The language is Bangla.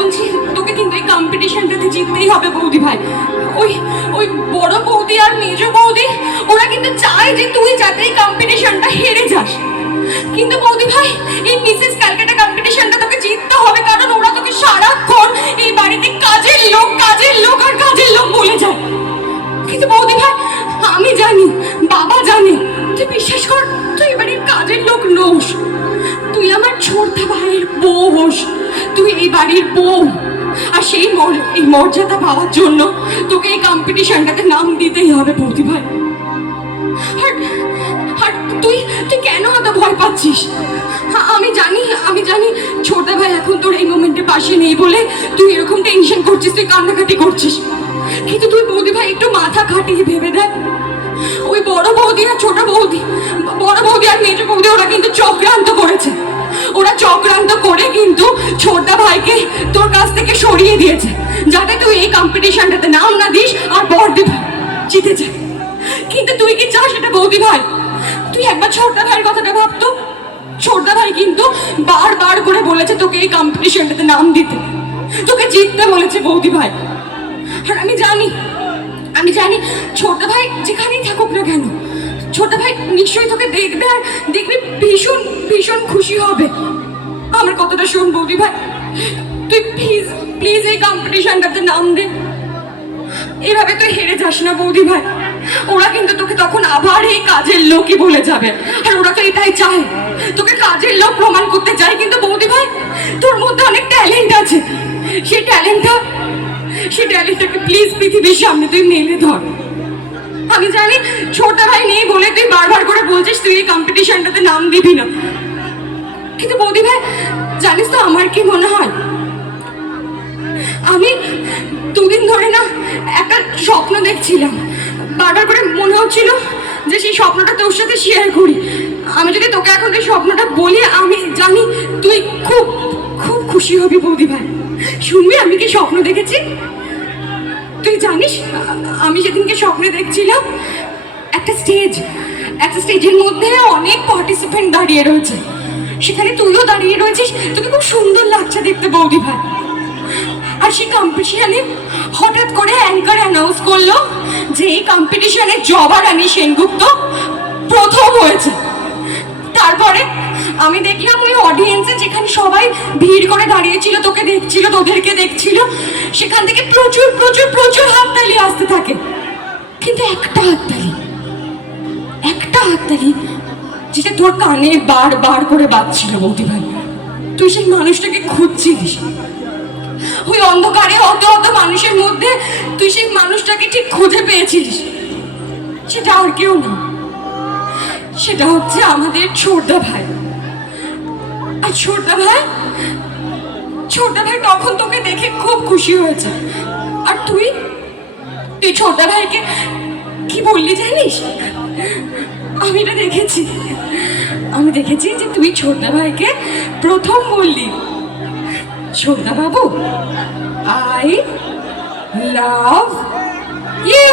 বলছি তোকে কিন্তু এই কম্পিটিশনটাতে জিততেই হবে বৌদি ভাই। ওই ওই বড় বৌদি আর মেজো বৌদি ওরা কিন্তু চায় যে তুই যাতে এই কম্পিটিশনটা হেরে যাস, কিন্তু বৌদি ভাই এই মিসেস ক্যালকাটা কম্পিটিশনটা তোকে জিততে হবে, কারণ ওরা তোকে সারাক্ষণ এই বাড়িতে কাজের লোক কাজের লোক আর কাজের লোক বলে যায়। কিন্তু বৌদি ভাই আমি জানি, বাবা জানে, তুই বিশ্বাস কর তুই এবারের কাজের লোক নোস, তুই আমার ছোট্ট ভাইয়ের বউ হোস, তুই এই বাড়ির বউ। আর সেই এই মর্যাদা পাওয়ার জন্য তোকে এই কম্পিটিশনটাতে নাম দিতেই হবে বৌদি ভাই। আর তুই তুই কেন এত ভয় পাচ্ছিস? আমি জানি ছোট ভাই এখন তোর এই মোমেন্টে পাশে নেই বলে তুই এরকম টেনশন করছিস, তুই কান্নাকাটি করছিস, কিন্তু তুই বৌদি ভাই একটু মাথা খাটিয়ে ভেবে দেখ, ওই বড় বৌদি আর ছোট বৌদি, বড় বৌদি আর মেজো বৌদি ওরা কিন্তু চক্রান্ত করেছে, ওরা চক্রান্ত করে কিন্তু ছোটদা ভাইকে তোর কাছ থেকে সরিয়ে দিয়েছে যাতে তুই এই কম্পিটিশনটাতে নাম না দিস আর বড়দি ভাই জিতে যায়। কিন্তু তুই কি চাস এটা বৌদি ভাই? তুই একবার ছোটদা ভাইয়ের কথাটা ভাবতো, ছোটদা ভাই কিন্তু বারবার করে বলেছে তোকে এই কম্পিটিশনটাতে নাম দিতে, তোকে জিততে বলেছে বৌদি ভাই। আর আমি জানি ছোটদা ভাই যেখানেই থাকুক না কেন, ছোট ভাই নিশ্চয়ই তোকে দেখবে আর দেখবি ভীষণ ভীষণ খুশি হবে। আমার কথাটা শোন বৌদি ভাই, তুই প্লিজ প্লিজ এই কম্পিটিশনটাতে নাম দে, এভাবে তুই হেরে যাস না বৌদি ভাই। ওরা কিন্তু তোকে তখন আবার এই কাজের লোকই বলে যাবে, আর ওরা তো এটাই চায়, তোকে কাজের লোক প্রমাণ করতে চায়। কিন্তু বৌদি ভাই তোর মধ্যে অনেক ট্যালেন্ট আছে, সেই ট্যালেন্টটাকে প্লিজ পৃথিবীর সামনে তুই মেলে ধর। আমি জানি ছোট ভাই নেই বলে তুই বারবার করে বলছিস তুই এই কম্পিটিশনটাতে নাম দিবি না, কিন্তু বৌদি ভাই জানিস তো আমার কি মনে হয়, আমি দুদিন ধরে না একটা স্বপ্ন দেখছিলাম, বারবার করে মনে হচ্ছিল যে সেই স্বপ্নটা তোর সাথে শেয়ার করি। আমি যদি তোকে এখন এই স্বপ্নটা বলি আমি জানি তুই খুব খুব খুশি হবি বৌদি ভাই। শুনবি আমি কি স্বপ্ন দেখেছি? তুই জানিস আমি সেদিনকে স্বপ্নে দেখছিলাম একটা স্টেজের মধ্যে অনেক পার্টিসিপেন্ট দাঁড়িয়ে রয়েছে, সেখানে তুইও দাঁড়িয়ে রয়েছিস, তোকে খুব সুন্দর লাগছে দেখতে বৌদি ভাই। আর সেই কম্পিটিশনে হঠাৎ করে অ্যাঙ্কার অ্যানাউন্স করলো যে এই কম্পিটিশনে জবা রানী সেনগুপ্ত প্রথম হয়েছে। তারপরে আমি দেখলাম ওই অডিয়েন্সে যেখানে সবাই ভিড় করে দাঁড়িয়েছিল, তোকে দেখছিল, তোদেরকে দেখছিল, সেখান থেকে প্রচুর প্রচুর প্রচুর হাততালি আসতে থাকে, কিন্তু একটা হাততালি যেটা তোর কানে বারবার করে বাজছিল বৌদি ভাই। তুই সেই মানুষটাকে খুঁজছিলিস, ওই অন্ধকারে অত অত মানুষের মধ্যে তুই সেই মানুষটাকে ঠিক খুঁজে পেয়েছিলিস। সেটা আর কেউ না, সেটা হচ্ছে আমাদের ছোটদা ভাই। আর ছোটদা ভাই তখন তোকে দেখে খুব খুশি হয়েছে। আর তুই ছোটদা ভাইকে কি বললি জানিস? আমি দেখেছি যে তুই ছোটদা ভাইকে প্রথম বললি, ছোটদা বাবু I love you।